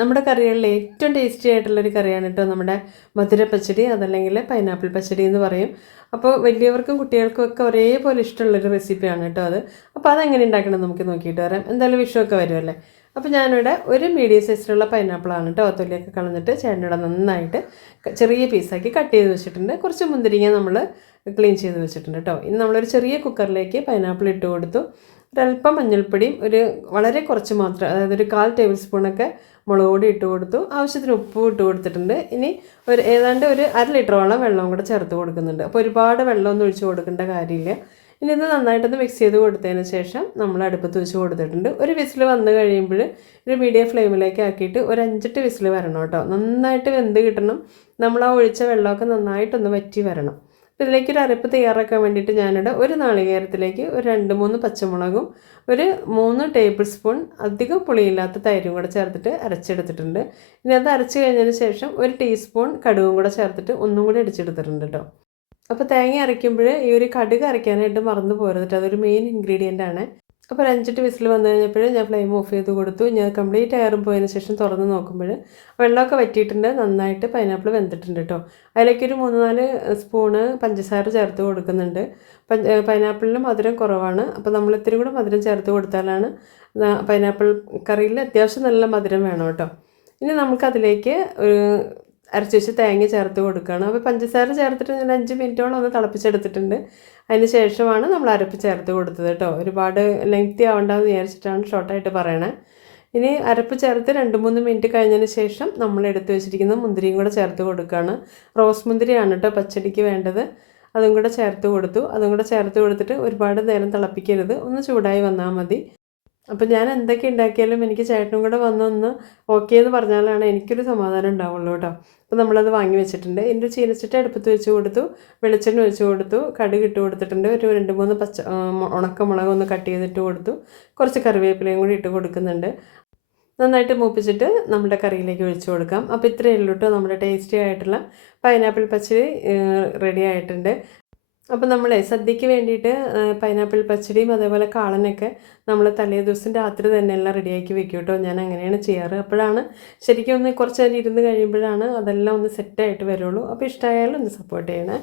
നമ്മുടെ കറികളിൽ ഏറ്റവും ടേസ്റ്റി ആയിട്ടുള്ളൊരു കറിയാണ് കേട്ടോ നമ്മുടെ മധുര പച്ചടി, അതല്ലെങ്കിൽ പൈനാപ്പിൾ പച്ചടി എന്ന് പറയും. അപ്പോൾ വലിയവർക്കും കുട്ടികൾക്കും ഒക്കെ ഒരേപോലെ ഇഷ്ടമുള്ളൊരു റെസിപ്പിയാണ് കേട്ടോ അത്. അപ്പോൾ അതെങ്ങനെ ഉണ്ടാക്കണം നമുക്ക് നോക്കിയിട്ട് വരാം. എന്തായാലും വിഷുവൊക്കെ വരുമല്ലേ. അപ്പോൾ ഞാനിവിടെ ഒരു മീഡിയം സൈസിലുള്ള പൈനാപ്പിളാണ് കേട്ടോ, തൊലിയൊക്കെ കളഞ്ഞിട്ട് ചേട്ടനിവിടെ നന്നായിട്ട് ചെറിയ പീസാക്കി കട്ട് ചെയ്ത് വെച്ചിട്ടുണ്ട്. കുറച്ച് മുന്തിരിങ്ങ നമ്മൾ ക്ലീൻ ചെയ്ത് വെച്ചിട്ടുണ്ട് കേട്ടോ. ഇനി നമ്മളൊരു ചെറിയ കുക്കറിലേക്ക് പൈനാപ്പിൾ ഇട്ട് കൊടുത്തു. ഒരല്പം മഞ്ഞൾപ്പൊടിയും വളരെ കുറച്ച് മാത്രം, അതായത് ഒരു 1/4 ടേബിൾ സ്പൂണൊക്കെ മുളക് പൊടി ഇട്ട് കൊടുത്തു. ആവശ്യത്തിന് ഉപ്പും ഇട്ട് കൊടുത്തിട്ടുണ്ട്. ഇനി ഏതാണ്ട് ഒരു 1/2 ലിറ്ററോളം വെള്ളവും കൂടെ ചേർത്ത് കൊടുക്കുന്നുണ്ട്. അപ്പോൾ ഒരുപാട് വെള്ളമൊന്നും ഒഴിച്ച് കൊടുക്കേണ്ട കാര്യമില്ല. ഇനി ഇത് നന്നായിട്ടൊന്ന് മിക്സ് ചെയ്ത് കൊടുത്തതിന് ശേഷം നമ്മൾ അടുപ്പത്ത് വെച്ച് കൊടുത്തിട്ടുണ്ട്. ഒരു വിസിൽ വന്ന് കഴിയുമ്പോൾ ഒരു മീഡിയം ഫ്ലെയിമിലേക്ക് ആക്കിയിട്ട് ഒരു 5-8 വിസിൽ വരണം കേട്ടോ. നന്നായിട്ട് വെന്ത് കിട്ടണം. നമ്മൾ ആ ഒഴിച്ച വെള്ളമൊക്കെ നന്നായിട്ടൊന്ന് വറ്റി വരണം. അപ്പോൾ ഇതിലേക്കൊരു അരപ്പ് തയ്യാറാക്കാൻ വേണ്ടിയിട്ട് ഞാനിവിടെ ഒരു നാളികേരത്തിലേക്ക് ഒരു 2-3 പച്ചമുളകും ഒരു 3 ടേബിൾ സ്പൂൺ അധികം പുളിയില്ലാത്ത തൈരും കൂടെ ചേർത്തിട്ട് അരച്ചെടുത്തിട്ടുണ്ട്. ഇനി അത് അരച്ച് കഴിഞ്ഞതിന് ശേഷം ഒരു ടീസ്പൂൺ കടുകും കൂടെ ചേർത്തിട്ട് ഒന്നും കൂടി അടിച്ചെടുത്തിട്ടുണ്ട് കേട്ടോ. അപ്പോൾ തേങ്ങ അരയ്ക്കുമ്പോൾ ഈ ഒരു കടുക് അരയ്ക്കാനായിട്ട് മറന്നു പോരുത്, അതൊരു മെയിൻ ഇൻഗ്രീഡിയൻ്റ് ആണ്. അപ്പോൾ 5-8 വിസിൽ വന്നു കഴിഞ്ഞപ്പോൾ ഞാൻ ഫ്ലെയിം ഓഫ് ചെയ്ത് കൊടുത്തു. ഞാൻ കംപ്ലീറ്റ് എയറും പോയതിന് ശേഷം തുറന്ന് നോക്കുമ്പോൾ വെള്ളമൊക്കെ വറ്റിയിട്ടുണ്ട്, നന്നായിട്ട് പൈനാപ്പിൾ വെന്തിട്ടുണ്ട് കേട്ടോ. അതിലേക്കൊരു 3-4 സ്പൂണ് പഞ്ചസാര ചേർത്ത് കൊടുക്കുന്നുണ്ട്. പൈനാപ്പിളിന് മധുരം കുറവാണ്, അപ്പോൾ നമ്മൾ ഇത്തിരി കൂടെ മധുരം ചേർത്ത് കൊടുത്താലാണ് പൈനാപ്പിൾ കറിയിൽ അത്യാവശ്യം നല്ല മധുരം വേണം കേട്ടോ. ഇനി നമുക്കതിലേക്ക് അരച്ച് വെച്ച് തേങ്ങ ചേർത്ത് കൊടുക്കുകയാണ്. അപ്പോൾ പഞ്ചസാര ചേർത്തിട്ട് ഞാൻ 5 മിനിറ്റോളം ഒന്ന് തിളപ്പിച്ചെടുത്തിട്ടുണ്ട്. അതിന് ശേഷമാണ് നമ്മൾ അരപ്പ് ചേർത്ത് കൊടുത്തത് കേട്ടോ. ഒരുപാട് ലെങ്തി ആവണ്ടെന്ന് വിചാരിച്ചിട്ടാണ് ഷോർട്ടായിട്ട് പറയണേ. ഇനി അരപ്പ് ചേർത്ത് 2-3 മിനിറ്റ് കഴിഞ്ഞതിന് ശേഷം നമ്മൾ എടുത്ത് വെച്ചിരിക്കുന്ന മുന്തിരിയും കൂടെ ചേർത്ത് കൊടുക്കുകയാണ്. റോസ് മുന്തിരിയാണ് കേട്ടോ പച്ചടിക്ക് വേണ്ടത്. അതും കൂടെ ചേർത്ത് കൊടുത്തു. അതും കൂടെ ചേർത്ത് കൊടുത്തിട്ട് ഒരുപാട് നേരം തിളപ്പിക്കരുത്, ഒന്ന് ചൂടായി വന്നാൽ മതി. അപ്പോൾ ഞാൻ എന്തൊക്കെ ഉണ്ടാക്കിയാലും എനിക്ക് ചേട്ടനും കൂടെ വന്നൊന്ന് ഓക്കെ എന്ന് പറഞ്ഞാലാണ് എനിക്കൊരു സമാധാനം ഉണ്ടാവുള്ളൂ കേട്ടോ. അപ്പോൾ നമ്മളത് വാങ്ങി വെച്ചിട്ടുണ്ട്. എൻ്റെ ചീനച്ചട്ടി അടുപ്പത്ത് വെച്ച് കൊടുത്തു, വെളിച്ചെണ്ണ ഒഴിച്ച് കൊടുത്തു, കടുക് ഇട്ട് കൊടുത്തിട്ടുണ്ട്. ഒരു 2-3 ഉണക്കമുളക് ഒന്ന് കട്ട് ചെയ്തിട്ട് കൊടുത്തു. കുറച്ച് കറിവേപ്പിലയും കൂടി ഇട്ട് കൊടുക്കുന്നുണ്ട്. നന്നായിട്ട് മൂപ്പിച്ചിട്ട് നമ്മുടെ കറിയിലേക്ക് ഒഴിച്ച് കൊടുക്കാം. അപ്പോൾ ഇത്രയേ ഉള്ളൂ കേട്ടോ, നമ്മുടെ ടേസ്റ്റി ആയിട്ടുള്ള പൈനാപ്പിൾ പച്ചടി റെഡി ആയിട്ടുണ്ട്. അപ്പോൾ നമ്മളെ സദ്യയ്ക്ക് വേണ്ടിയിട്ട് പൈനാപ്പിൾ പച്ചടിയും അതേപോലെ കാളനൊക്കെ നമ്മൾ തലേ ദിവസം രാത്രി തന്നെ എല്ലാം റെഡിയാക്കി വെക്കും കേട്ടോ. ഞാൻ അങ്ങനെയാണ് ചെയ്യാറ്. അപ്പോഴാണ് ശരിക്കും ഒന്ന് കുറച്ച് നേരം ഇരുന്ന് കഴിയുമ്പോഴാണ് അതെല്ലാം ഒന്ന് സെറ്റായിട്ട് വരുള്ളൂ. അപ്പോൾ ഇഷ്ടമായാലും ഒന്ന് സപ്പോർട്ട് ചെയ്യണേ.